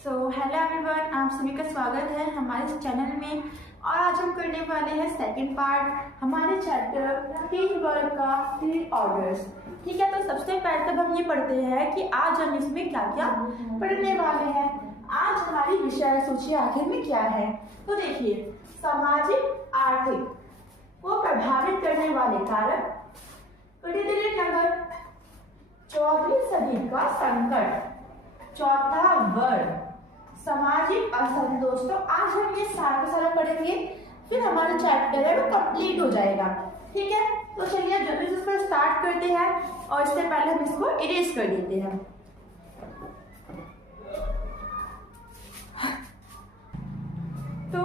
Hello everyone, आप सभी का स्वागत है हमारे इस चैनल में। और आज हम करने वाले हैं सेकंड पार्ट हमारे चैप्टर टीम वर्क का 3 ऑर्डर्स। ठीक है, तो सबसे पहले तब हम ये पढ़ते हैं कि आज हम इसमें क्या क्या पढ़ने वाले हैं। आज हमारी विषय सूची आखिर में क्या है, तो देखिए, सामाजिक आर्थिक को प्रभावित करने वाले कारक, कटिबद्ध नगर, 14वीं सदी का संकट, चौथा वर्ग, सामाजिक असंतोष। तो आज हम ये सारा पढ़ेंगे, फिर हमारा चैप्टर है वो कंप्लीट हो जाएगा। ठीक है, तो चलिए जल्दी से इसको स्टार्ट करते हैं और इससे पहले हम इसको इरेज कर देते हैं। तो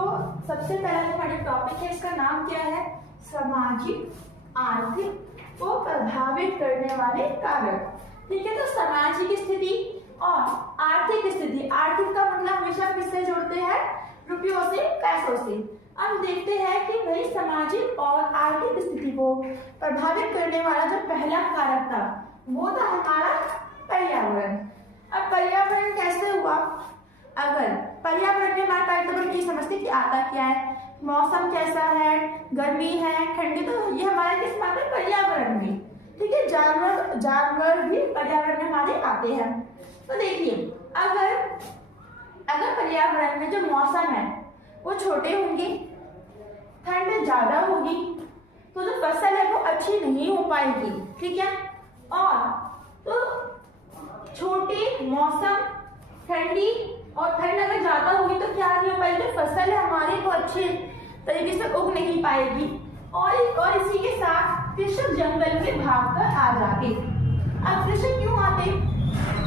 सबसे पहला जो हमारा टॉपिक है, इसका नाम क्या है? सामाजिक आर्थिक को प्रभावित करने वाले कारक। ठीक है, तो सामाजिक स्थिति और आर्थिक स्थिति, आर्थिक का मतलब हमेशा किससे जोड़ते हैं? रुपयों से, पैसों से। अब देखते हैं कि भाई सामाजिक और आर्थिक स्थिति को प्रभावित करने वाला जो पहला कारक था वो था हमारा पर्यावरण। अब पर्यावरण कैसे हुआ? अगर पर्यावरण में हमारे पर्यावरण की समझते कि आता क्या है, मौसम कैसा है, गर्मी है, ठंडी, तो ये हमारे किस बात है? पर्यावरण में। ठीक है, जानवर भी पर्यावरण में हमारे आते हैं। तो देखिए, अगर पर्यावरण में जो मौसम है वो छोटे होंगे, ठंड ज्यादा होगी, तो जो फसल है वो अच्छी नहीं हो पाएगी। ठीक है, और तो छोटे मौसम, ठंडी और ठंड अगर ज्यादा होगी तो क्या नहीं हो पाएगी? जो फसल है हमारी वो अच्छे तरीके से उग नहीं पाएगी और इसी के साथ कृषक जंगल में भागकर आ जाते। अब कृषक क्यों आते?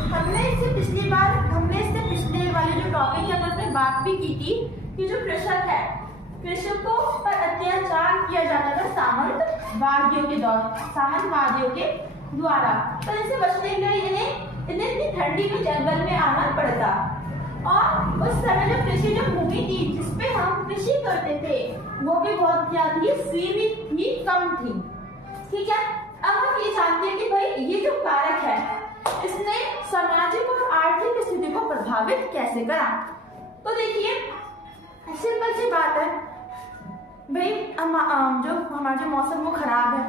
हमने इससे पिछले वाले जो टॉपिक है उसमें बात भी की थी कि जो कृषक है, कृषकों पर अत्याचार किया जाता था सामंतवादियों के द्वारा। तो इनसे बचने के लिए इन्हें इतनी ठंडी में जंगल में आना पड़ता। और उस समय जो भूमि थी जिसपे हम कृषि करते थे वो भी बहुत क्या थी? सीमित थी, कम थी। ठीक है, अब हम ये जानते हैं कि भाई ये जो कारक है इसने सामाजिक और आर्थिक स्थिति को प्रभावित कैसे करा। तो देखिए, सिंपल सी बात है भाई, जो हमारा मौसम वो खराब है,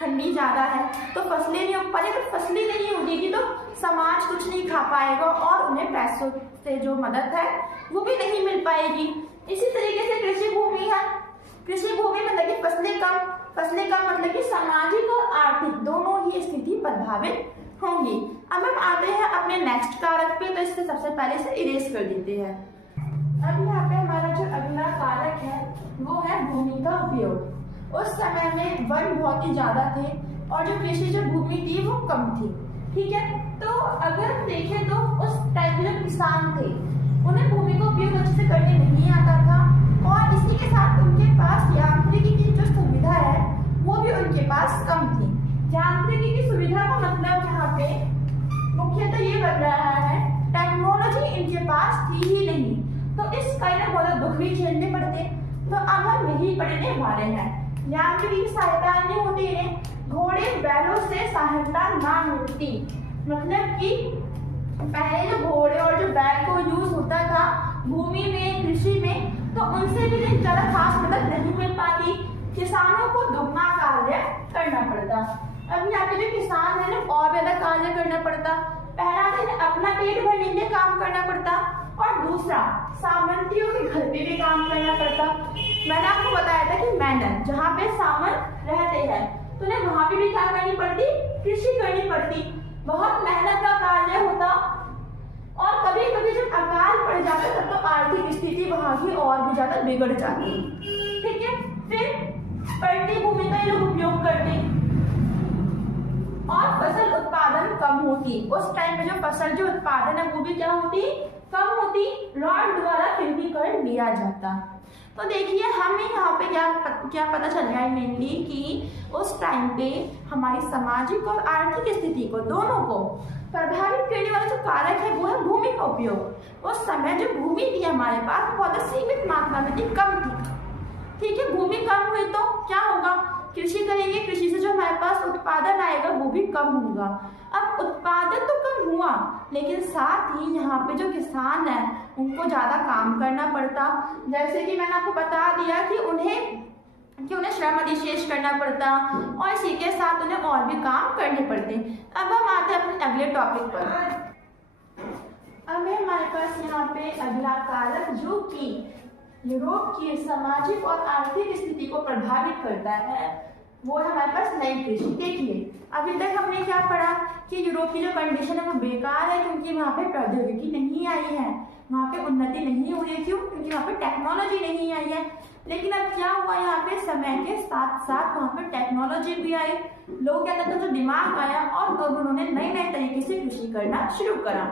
ठंडी ज्यादा है, तो फसलें नहीं उग पाएगी। तो फसलें नहीं उगेगी तो समाज कुछ नहीं खा पाएगा और उन्हें पैसों से जो मदद है वो भी नहीं मिल पाएगी। इसी तरीके से कृषि भूमि है, कृषि भूमि मतलब कि फसलें कम मतलब कि सामाजिक और आर्थिक दोनों ही स्थिति प्रभावित होंगी। अब हम आते हैं अपने नेक्स्ट कारक पे, तो इससे सबसे पहले से इरेज कर देते हैं। अब यहाँ पे हमारा जो अगला कारक है वो है भूमि का उपयोग। उस समय में वन बहुत ही ज्यादा थे और जो कृषि जो भूमि थी वो कम थी। ठीक है, तो अगर हम देखें तो उस टाइम में जो किसान थे उन्हें भूमि का उपयोग अच्छे से करने नहीं आता था और इसी के साथ उनके पास यांत्रिकी की जो सुविधा है वो भी उनके पास कम थी। यांत्रिकी की सुविधा का मतलब यहाँ पे मुख्यतः ये बन रहा है टेक्नोलॉजी इनके पास थी ही नहीं, तो इस कारण बहुत दुख भी झेलने पड़ते। तो अब हम यही पढ़ने वाले हैं। यांत्रिकी की सहायता नहीं होती है, घोड़े बैलों से सहायता ना मिलती। मतलब कि पहले जो घोड़े और जो बैल को यूज होता था भूमि में, कृषि में, तो उनसे भी ज्यादा खास मदद नहीं मिल पाती। किसानों को दुगना कार्य करना पड़ता। अब यहाँ पे जो किसान है ना और ज्यादा कार्य करना पड़ता। पहला तो अपना पेट भरने के लिए काम करना पड़ता और दूसरा सामंतियों के घर पे भी काम करना पड़ता। मैंने आपको बताया था कि मेहनत जहाँ पे सामंत रहते हैं तो उन्हें वहां पे भी क्या करनी पड़ती? कृषि करनी पड़ती। बहुत मेहनत का कार्य होता और कभी कभी जब अकाल पड़ जाता तब तो आर्थिक स्थिति वहां की और भी ज्यादा बिगड़ जाती। ठीक है, फिर पड़ती भूमि का ये लोग उपयोग करते और फसल उत्पादन कम होती। उस टाइम में जो फसल जो उत्पादन है वो भी क्या होती? कम होती। रॉड द्वारा फिल्मीकरण लिया जाता। तो देखिए, हमें यहाँ पे क्या पता चल रहा है मेनली कि उस टाइम पे हमारी सामाजिक और आर्थिक स्थिति को दोनों को प्रभावित करने वाला जो कारक है वो है भूमि का उपयोग। उस समय जो भूमि थी हमारे पास बहुत सीमित मात्रा में थी, कम थी। ठीक है, भूमि कम हुई तो क्या होगा? कृषि करेंगे, कृषि से जो हमारे पास उत्पादन आएगा वो भी कम होगा। अब उत्पादन तो कम हुआ, लेकिन साथ ही यहाँ पे जो किसान है उनको ज़्यादा काम करना पड़ता। जैसे कि मैंने आपको बता दिया कि उन्हें श्रम अधिशेष करना पड़ता, और इसी के साथ उन्हें और भी काम करने पड़ते। अब हम आते हैं अपने अगले टॉपिक पर। अब है हमारे पास यहाँ पे अगला कारक जो कि यूरोप की सामाजिक और आर्थिक स्थिति को प्रभावित करता है, वो है हमारे पास नई कृषि। देखिए अभी तक हमने क्या पढ़ा कि यूरोप की जो कंडीशन है वो बेकार है, क्योंकि वहाँ पे प्रौद्योगिकी नहीं आई है, वहाँ पे उन्नति नहीं हुई है। क्यों? क्योंकि वहाँ पे टेक्नोलॉजी नहीं आई है। लेकिन अब क्या हुआ, यहाँ पे समय के साथ साथ वहाँ पे टेक्नोलॉजी भी आई, लोग क्या कहते हैं, जो दिमाग आया और अब उन्होंने नए नए तरीके से कृषि करना शुरू करा,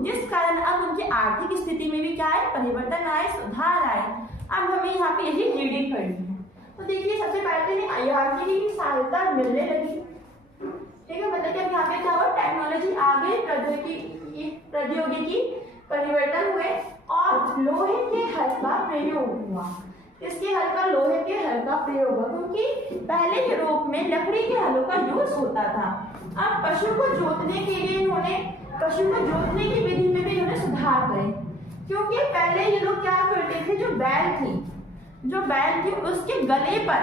जिस कारण अब उनकी आर्थिक स्थिति में भी क्या है, परिवर्तन आए, सुधार आए। अब हमें यहाँ पे यही रीडिंग करनी है। तो देखिए सबसे पहले आर्थिक की सहायता मिलने लगी, ठीक है, मतलब कि अब यहाँ पे क्या हुआ, टेक्नोलॉजी आ गई, प्रौद्योगिकी परिवर्तन हुए और लोहे के हल का प्रयोग हुआ। इसके हल का, लोहे के हल का प्रयोग हुआ, क्योंकि पहले यूरोप में लकड़ी के हलों का यूज होता था। अब पशु को जोतने के लिए इन्होंने पशु को जोतने की विधि में भी इन्होंने सुधार करे, क्योंकि पहले ये लोग क्या करते थे, जो बैल थी उसके गले पर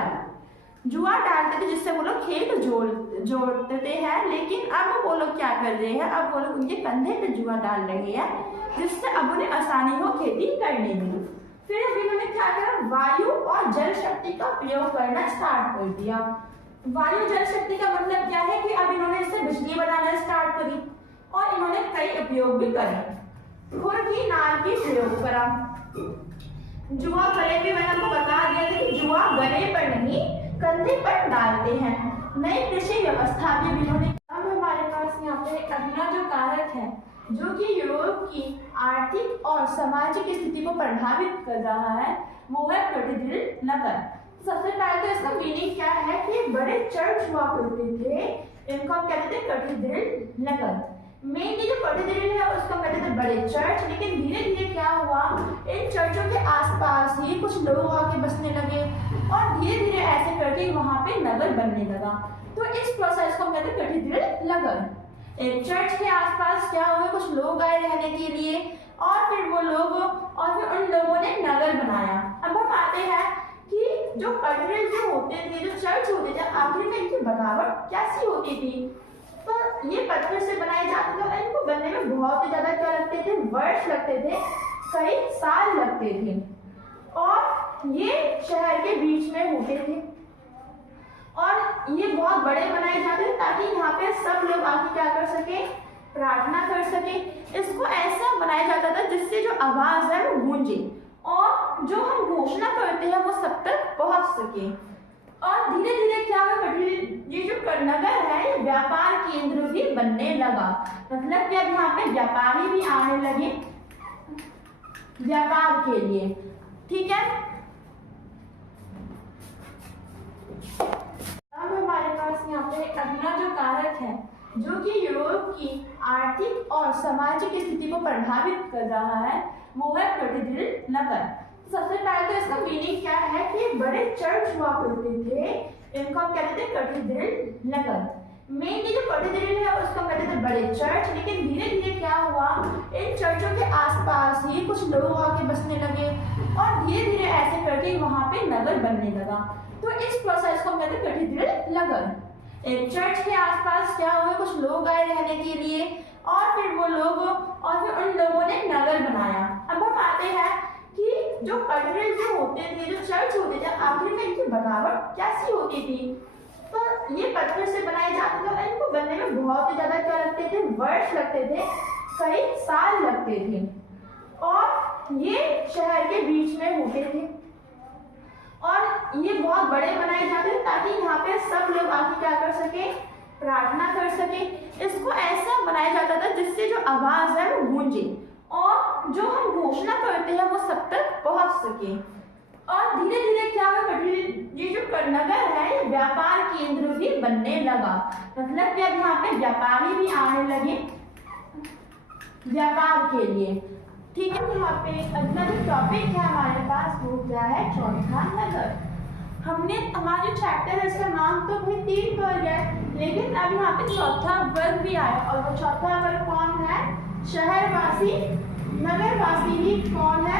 जुआ डालते थे, जिससे वो लोग खेत जोड़ते हैं। लेकिन अब वो लोग क्या कर रहे हैं, अब वो लोग उनके कंधे पे जुआ डाल रहे हैं, जिससे अब उन्हें आसानी हो खेती करने में। फिर अब इन्होंने क्या करा, वायु और जल शक्ति का प्रयोग करना स्टार्ट कर दिया। वायु जल शक्ति का मतलब क्या है कि अब इन्होंने इससे बिजली बनाना स्टार्ट करी, और इन्होंने कई उपयोग भी करे। खुर की नाल की प्रयोग करा। जुआ गले पे मैंने आपको बता दिया था कि जुआ गले पर नहीं कंधे पर डालते हैं। नई कृषि व्यवस्था भी इन्होंने। अब हमारे पास यहाँ पे अगला जो कारक है जो कि यूरोप की आर्थिक और सामाजिक स्थिति को प्रभावित कर रहा है, वो है प्रतिदृढ़ नगर। सबसे पहले तो इसका मीनिंग क्या है कि बड़े चर्च हुआ करते थे, इनको हम कहते थे प्रतिदृढ़ नगर। मेनली जो प्रतिदृढ़ है उसको कहते थे बड़े चर्च, लेकिन धीरे धीरे क्या हुआ, इन चर्चों के आसपास ही कुछ लोग आके बसने लगे और धीरे धीरे ऐसे करके वहां पे नगर बनने लगा। तो इस प्रोसेस को हम कहते हैं प्रतिदृढ़ नगर। एक चर्च के आसपास क्या हुए, कुछ लोग आए रहने के लिए, और फिर उन लोगों ने नगर बनाया। अब हम आते हैं कि जो कैथेड्रल जो होते थे, जो चर्च होते थे, आखिर में इनकी बनावट कैसी होती थी। तो ये पत्थर से बनाए जाते थे और इनको बनने में बहुत ही ज्यादा क्या लगते थे, वर्ष लगते थे, कई साल लगते थे, और ये शहर के बीच में होते थे और ये बहुत बड़े बनाए जाते थे ताकि यहाँ पे सब लोग आके क्या कर सके, प्रार्थना कर सके। इसको ऐसा बनाया जाता था जिससे जो आवाज है वो गूंजे और जो हम घोषणा करते हैं वो सब तक पहुंच सके। और धीरे धीरे क्या हुआ, ये जो नगर है ये व्यापार केंद्र भी बनने लगा। मतलब कि अब यहाँ पे व्यापारी भी आने लगे व्यापार के लिए, ठीक है। अब हमारे पास यहाँ पे अगला जो कारक है जो कि यूरोप की आर्थिक और सामाजिक स्थिति को प्रभावित कर रहा है, वो है प्रतिदृढ़ नगर। सबसे पहले तो इसका मीनिंग क्या है कि बड़े चर्च हुआ करते थे, इनको हम कहते थे प्रतिदृढ़ नगर। मेनली जो प्रतिदृढ़ है उसको हम कहते थे बड़े चर्च, लेकिन धीरे धीरे क्या हुआ, इन चर्चों के आसपास ही कुछ लोग आके बसने लगे और धीरे धीरे ऐसे करके वहां पे नगर बनने लगा। तो इस प्रोसेस को हम कहते हैं प्रतिदृढ़ नगर। एक चर्च के आसपास क्या हुए, कुछ लोग आए रहने के लिए, और फिर उन लोगों ने नगर बनाया। अब हम आते हैं कि जो कैथेड्रल जो होते थे, जो चर्च होते थे, आखिर में इनकी बनावट कैसी होती थी। तो ये पत्थर से बनाए जाते थे और इनको बनने में बहुत ही ज्यादा क्या लगते थे, वर्ष लगते थे, कई साल लगते थे, और ये शहर के बीच में होते थे और ये बहुत बड़े बनाए जाते थे ताकि यहाँ पे सब लोग आके क्या कर सके, प्रार्थना कर सके। इसको ऐसा बनाया जाता था जिससे जो आवाज है वो गूंजे और जो हम घोषणा करते हैं वो सब तक पहुंच सके। और धीरे धीरे क्या हुआ, ये जो नगर है ये व्यापार केंद्र भी बनने लगा। मतलब कि अब यहाँ पे व्यापारी भी आने लगे व्यापार के लिए, ठीक है। यहाँ पे अगला जो टॉपिक है हमारे पास वो क्या है, चौथा नगर। हमने हमारा जो चैप्टर है इसका नाम तो भाई 3 वर्ग है, लेकिन अब यहाँ पे चौथा वर्ग भी आया, और वो चौथा वर्ग कौन है? शहरवासी, नगरवासी ही कौन है?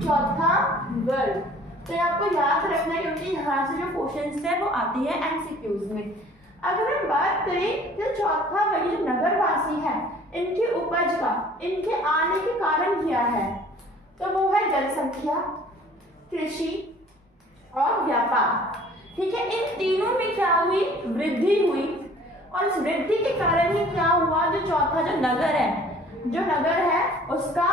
चौथा वर्ग। तो ये आपको याद रखना है, क्योंकि यहाँ से जो क्वेश्चन है वो आती है एमसीक्यूज में। अगर हम बात करें तो चौथा वर्ग जो नगरवासी है, इनकी उपज का, इनके आने के कारण क्या है? तो वो है जनसंख्या, कृषि और व्यापार। ठीक है, इन तीनों में क्या हुई? वृद्धि हुई, और इस वृद्धि के कारण ही क्या हुआ? जो चौथा जो नगर है उसका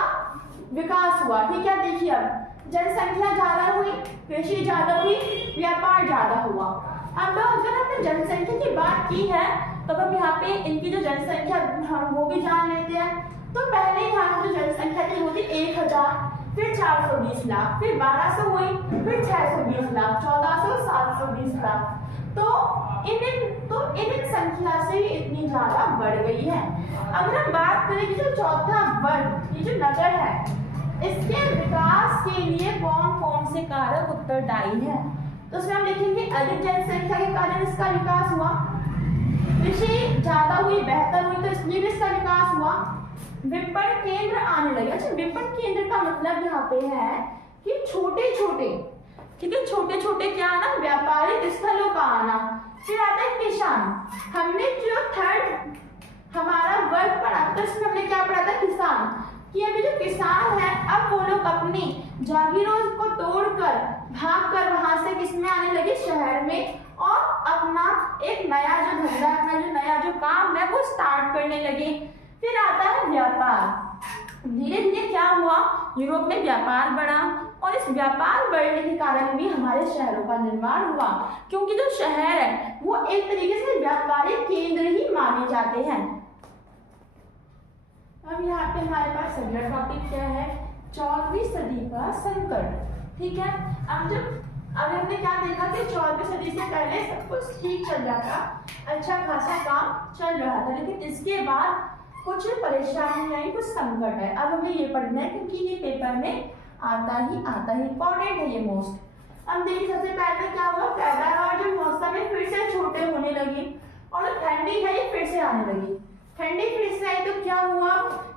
विकास हुआ। ठीक है, देखिए अब जनसंख्या ज्यादा हुई, कृषि ज्यादा हुई, व्यापार ज्यादा हुआ। अब अगर हमने जनसंख्या की बात की है तो अब यहाँ पे इनकी जो जनसंख्या हम वो भी जान लेते हैं। तो पहले यहाँ की जो जनसंख्या थी वो थी 1000, फिर 420 लाख, फिर 1200 हुई, फिर 620 लाख, 1400, 720 लाख। तो इन संख्या से इतनी ज्यादा बढ़ गई है। अगर हम बात करें कि जो चौथा वर्ग, ये जो नगर है, इसके विकास के लिए कौन कौन से कारक उत्तरदायी है? तो उसमें हम लिखेंगे अधिक जनसंख्या के कारण इसका विकास हुआ, कृषि ज्यादा हुई, बेहतर हुई, तो इसलिए भी इसका विकास हुआ, विपणन केंद्र आने लगे। अच्छा, विपणन केंद्र का मतलब यहाँ पे है कि छोटे छोटे, ठीक है, छोटे छोटे क्या आना? व्यापारिक स्थलों का आना। फिर आता है किसान। हमने जो थर्ड हमारा वर्ग पढ़ा तो इसमें हमने क्या पढ़ा था? किसान। कि अभी जो किसान है, अब वो लोग अपनी जागीरों को तोड़कर भागकर वहां से किसमें आने लगे? शहर में, और अपना एक नया जो धंधा, अपना जो नया जो काम है वो स्टार्ट करने लगे। फिर आता है व्यापार। धीरे धीरे क्या हुआ? यूरोप में व्यापार बढ़ा, और इस व्यापार बढ़ने के कारण भी हमारे शहरों का निर्माण हुआ, क्योंकि जो शहर है वो एक तरीके से व्यापारिक केंद्र ही माने जाते हैं। अब यहाँ पे हमारे पास अगला टॉपिक क्या है? 14वीं सदी का संकट। ठीक है, अब हमने क्या देखा कि 14वीं सदी से पहले सब कुछ ठीक चल रहा था, अच्छा खासा काम चल रहा था, लेकिन इसके बाद कुछ परेशानी आई, कुछ संकट है। अब हमें ये पढ़ना है, क्योंकि ये पेपर में आता ही इंपॉर्टेंट है ये मोस्ट। अब देखिए, सबसे पहले क्या हुआ? पैदावार जो मौसम है फिर से छोटे होने लगी, और ठंडी है ये फिर से आने लगी। ठंडी फिर से आई तो क्या हुआ?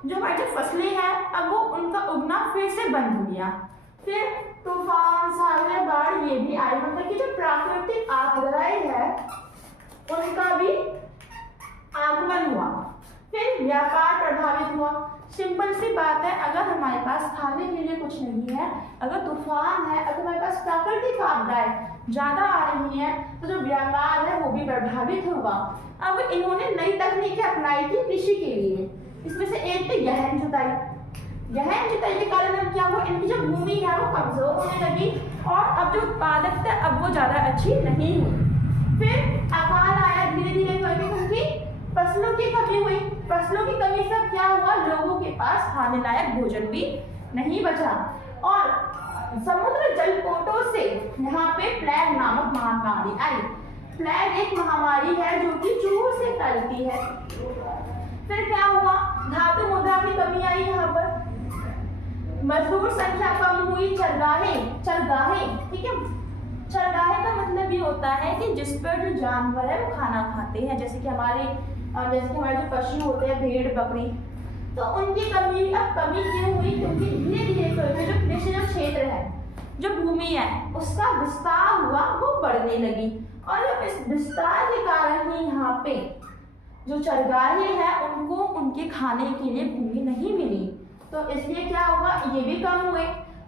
जो हमारी जो फसलें हैं अब वो उनका उगना फिर से बंद हो गया। फिर तूफान, सागर, बाढ़ ये भी आई, मतलब कि जो प्राकृतिक आपदाएं है उनका भी आगमन हुआ। फिर व्यापार प्रभावित हुआ। सिंपल सी बात है, अगर हमारे पास खाने के लिए कुछ नहीं है, अगर तूफान है, अगर हमारे पास प्राकृतिक आपदाएं ज्यादा आ रही है, तो जो व्यापार है वो भी प्रभावित होगा। अब इन्होंने नई तकनीकें अपनाई थी कृषि के लिए। इसमें से एक थी गहन जुताई। गहन जुताई के कारण अब क्या हुआ? इनकी जो भूमि है वो कमजोर होने लगी, और अब जो उत्पादकता अब वो ज्यादा अच्छी नहीं हुई। फिर अकाल आया धीरे धीरे करके, क्योंकि फसलों की कमी हुई। फसलों की कमी से क्या हुआ? लोगों के पास खाने लायक भोजन भी नहीं बचा, और समुद्र जलपोतों से यहाँ पे प्लेग नामक महामारी आई। प्लेग एक महामारी है जो कि चूहों से फैलती है। फिर क्या हुआ? धातु मुद्रा की कमी आई यहाँ पर, मजदूर संख्या कम हुई, चरगाहे, ठीक है, चरगाहे का मतलब ये होता है कि जिस पर जो जानवर है वो खाना खाते हैं, जैसे कि हमारे जो पशु होते हैं, भेड़ बकरी, तो उनकी कमी क्यों हुई? क्योंकि धीरे धीरे करके जो कृषि जो क्षेत्र है, जो भूमि है, उसका विस्तार हुआ, वो बढ़ने लगी, और इस विस्तार के कारण ही यहाँ पे जो चरगाहे हैं उनको उनके खाने के लिए भूमि नहीं मिली, तो इसलिए क्या हुआ? ये भी कम हुए,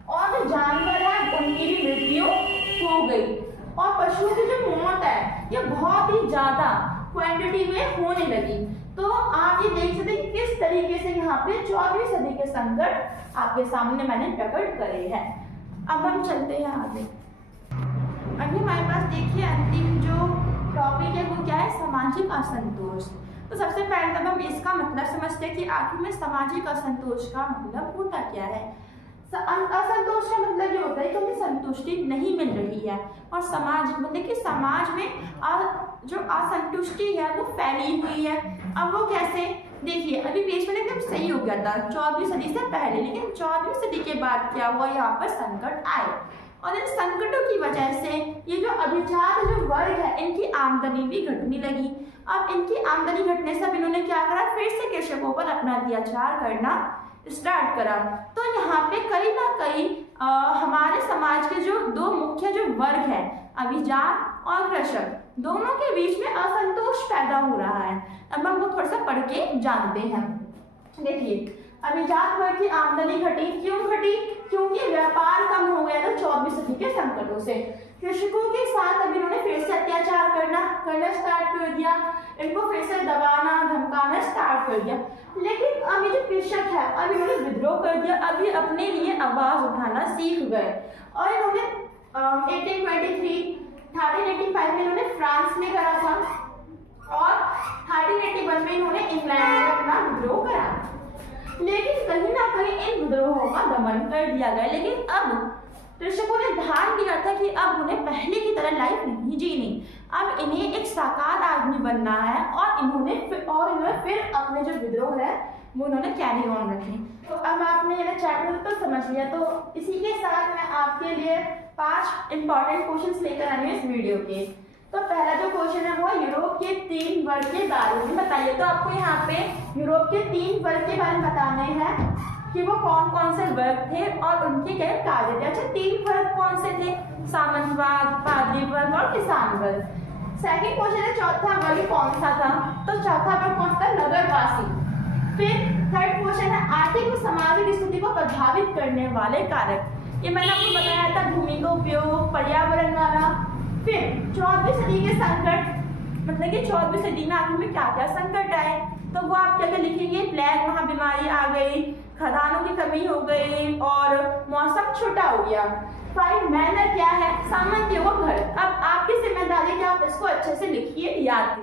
और जो जानवर है उनकी भी मृत्यु हो गई, और पशुओं की जो मौत है ये बहुत ही ज्यादा क्वांटिटी में होने लगी। तो आप ये देख सकते हैं कि किस तरीके से यहाँ पे 14वीं सदी के संकट आपके सामने मैंने प्रकट करे हैं। अब हम चलते हैं आगे। अभी हमारे पास देखिए अंतिम जो टॉपिक है वो क्या है? सामाजिक असंतोष। तो सबसे पहले तब हम इसका मतलब समझते हैं कि आखिर में सामाजिक असंतोष का मतलब होता क्या है। असंतोष का मतलब ये होता है कि हमें संतुष्टि नहीं मिल रही है, और समाज मतलब कि समाज में जो असंतुष्टि है वो फैली हुई है। अब वो कैसे? देखिए, अभी बीच में एकदम सही हो गया था 14वीं सदी से पहले, लेकिन 14वीं सदी के बाद क्या हुआ? यहाँ पर संकट आए, और इन संकटों की वजह से ये जो अभिजात जो वर्ग है इनकी आमदनी भी घटने लगी। अब इनकी आमदनी घटने से अब इन्होंने क्या करा, फिर से कृषकों पर अपना अत्याचार करना स्टार्ट करा। तो यहाँ पे कहीं ना कहीं हमारे समाज के जो दो मुख्य जो वर्ग है, अभिजात और कृषक, दोनों के बीच में असंतोष पैदा हो रहा है। अब हम वो थोड़ा सा पढ़ के जानते हैं। देखिए, अभिजात वर्ग की आमदनी घटी, क्यों घटी? क्योंकि व्यापार कम हो गया था 24वीं सदी के संकटों से। कृषकों के साथ अब इन्होंने फिर से अत्याचार करना स्टार्ट कर दिया, इनको फिर से दबाना धमकाना स्टार्ट कर दिया। लेकिन अब ये जो कृषक है अब इन्होंने विद्रोह कर दिया, अब ये अपने लिए आवाज उठाना सीख गए और इन्होंने 1823 1385 में इन्होंने फ्रांस में करा था और 1381 में इन्होंने इंग्लैंड में अपना विद्रोह करा। लेकिन कहीं ना कहीं इन विद्रोहों का दमन कर दिया गया। लेकिन अब कृषकों ने ध्यान दिया था कि अब उन्हें पहले की तरह लाइफ नहीं जीनी, अब इन्हें एक साकार आदमी बनना है और इन्होंने फिर अपने जो विद्रोह है वो उन्होंने कैरी ऑन रखे। तो अब आपने ये चैप्टर तो समझ लिया। तो इसी के साथ मैं आपके लिए 5 इंपॉर्टेंट क्वेश्चंस लेकर आई हूँ इस वीडियो के। तो पहला जो क्वेश्चन है वो यूरोप के 3 वर्ग के बारे में बताइए। तो आपको यहाँ पे यूरोप के 3 वर्ग के बारे में बताने हैं कि वो कौन कौन से वर्ग थे और उनके क्या कार्य थे। अच्छा, 3 वर्ग कौन से थे? सामंतवाद, पादरी वर्ग और किसान वर्ग। सेकंड क्वेश्चन है चौथा वर्ग कौन सा था? तो चौथा वर्ग कौन सा? नगरवासी। फिर थर्ड क्वेश्चन है आर्थिक और सामाजिक स्थिति को प्रभावित करने वाले कारक। ये मैंने आपको बताया था, भूमि का उपयोग, पर्यावरण वाला। फिर 14वीं सदी के संकट, मतलब कि 14वीं सदी में आखिर में क्या क्या संकट आए, तो वो आप क्या क्या लिखेंगे? प्लेग महाबीमारी आ गई, खदानों की कमी हो गई और मौसम छोटा हो गया। फाइव मैनर क्या है? सामंतियों का घर। अब आपकी जिम्मेदारी कि आप इसको अच्छे से लिखिए, याद